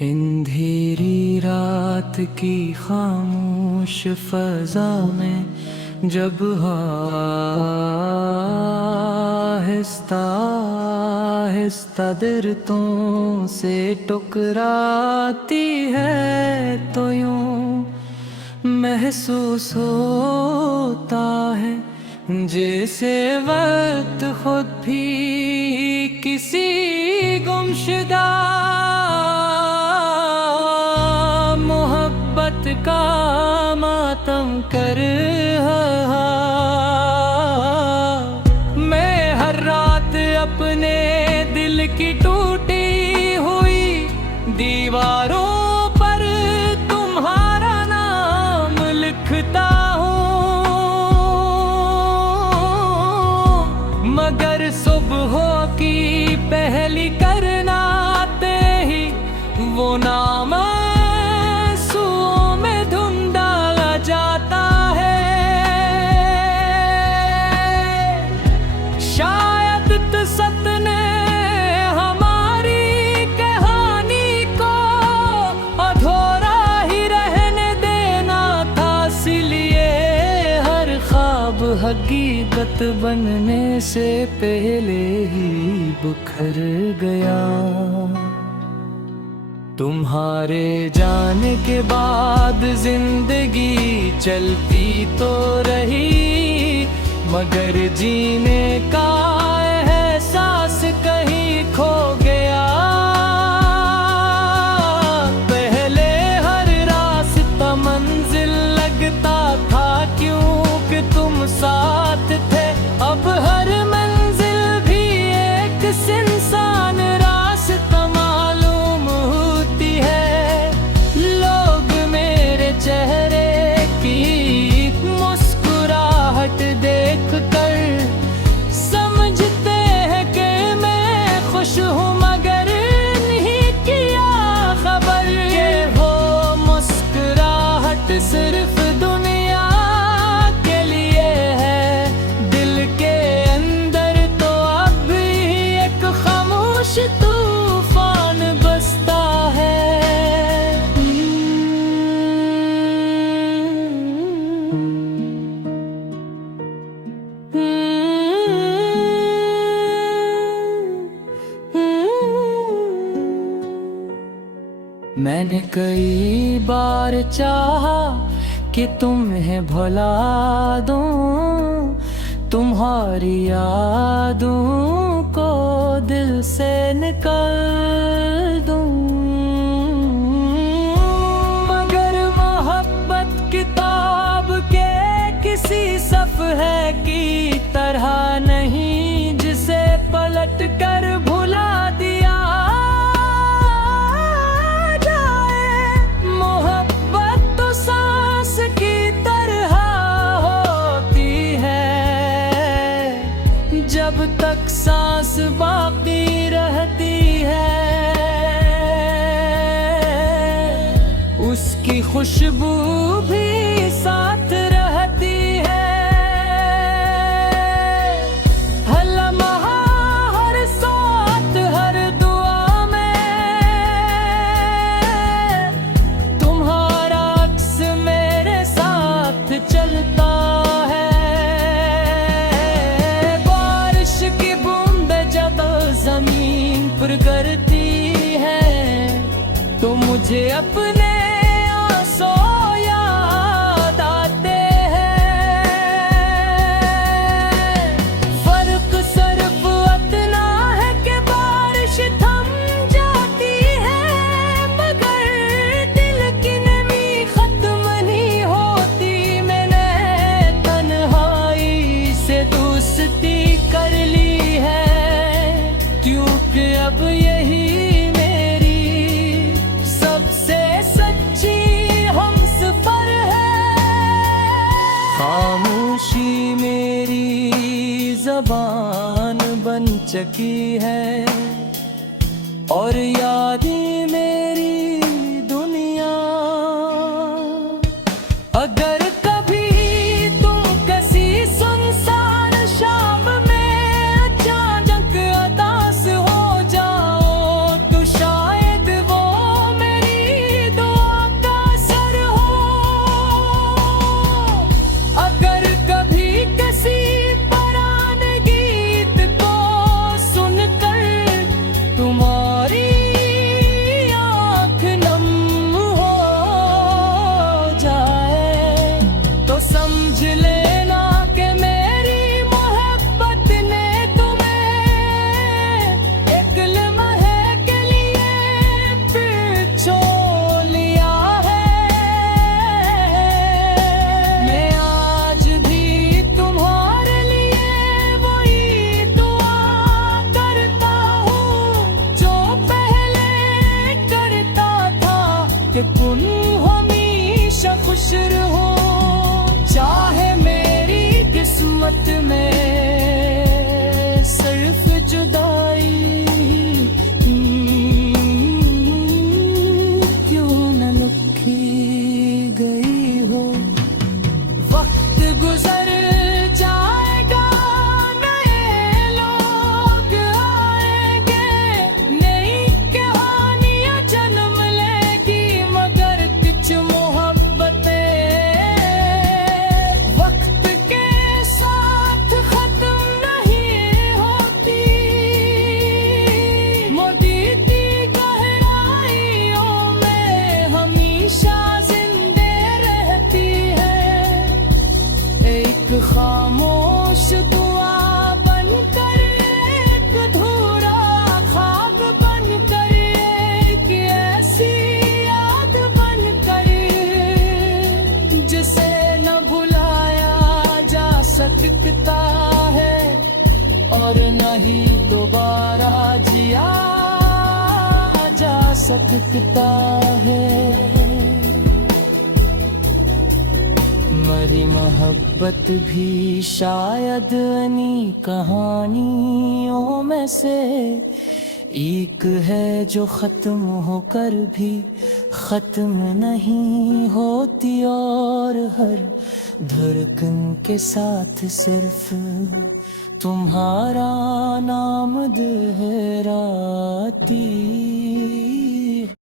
अंधेरी रात की खामोश फजा में जब आहिस्ता आहिस्ता दर्दों से टकराती है तो यूं महसूस होता है जैसे वक्त खुद भी किसी गुमशुदा मोहब्बत का मातम कर रहा। मैं हर रात अपने दिल की टूटी हुई दीवारों पर तुम्हारा नाम लिखता हूँ, मगर सुबह की पहली करना आते ही वो नाम आंसुओं में धुंधाला जाता है। शायद तसत ने हमारी कहानी को अधूरा ही रहने देना था, इसलिए हर ख्वाब हकीकत बनने से पहले ही बिखर गया। तुम्हारे जाने के बाद जिंदगी चलती तो रही, मगर जीने का एहसास कहीं खो गया। पहले हर रास्ता मंजिल लगता था क्योंकि तुम साथ थे, अब हर मंजिल भी एक इंसान रास्ता मालूम होती है। लोग मेरे चेहरे की मुस्कुराहट देख कर समझते हैं कि मैं खुश हूँ, मगर नहीं किया खबर के वो मुस्कुराहट सिर्फ दुनिया के लिए है। दिल के अंदर तो अब भी एक खामोश तूफान बसता है। मैंने कई बार चाहा कि तुम्हें भुला दूं, तुम्हारी यादों को दिल से निकाल दूं, मगर मोहब्बत किताब के किसी सफ़हे की तरह नहीं जिसे पलट कर भुला दिया जाए। मोहब्बत तो सांस की तरह होती है, जब तक सांस बाकी रहती है उसकी खुशबू भी साथ रहती है। हर लम्हा हर साथ हर दुआ में तुम्हारा अक्स मेरे साथ चलता है। बारिश की बूंद जब जमीन पर गिरती है तो मुझे अपने आंसू याद आते हैं। फर्क सिर्फ इतना है कि बारिश थम जाती है, मगर दिल की नमी खत्म नहीं होती। मैंने तन्हाई से दोस्ती कर ली है, क्योंकि अब यही मेरी सबसे सच्ची हमसफर है। खामोशी मेरी ज़बान बन चुकी है और यादें मेरी दुनिया। अगर कभी तुम किसी सुनसान शाम में अचानक उदास हो जाओ तो शायद वो कि तुम हमेशा खुश रहो, चाहे मेरी किस्मत में सिर्फ जुदाई क्यों न लिखी गई हो। वक्त गुजर जाएगा, नए लोग आएंगे, नई कहानियां जन्म लेगी, मगर कुछ मोहब्बतें वक्त के साथ खत्म नहीं होती। मोदीती गहराइयों में हमेशा जिंदे रहती है, एक खामोश दुआ बनकर, एक अधूरा ख्वाब बनकर, एक ऐसी याद बनकर जिसे न भुलाया जा सकता है और न ही दोबारा जिया जा सकता है। मरी मोहब्बत भी शायद इन्हीं कहानियों में से एक है, जो खत्म होकर भी खत्म नहीं होती, और हर धड़कन के साथ सिर्फ तुम्हारा नाम दोहराती।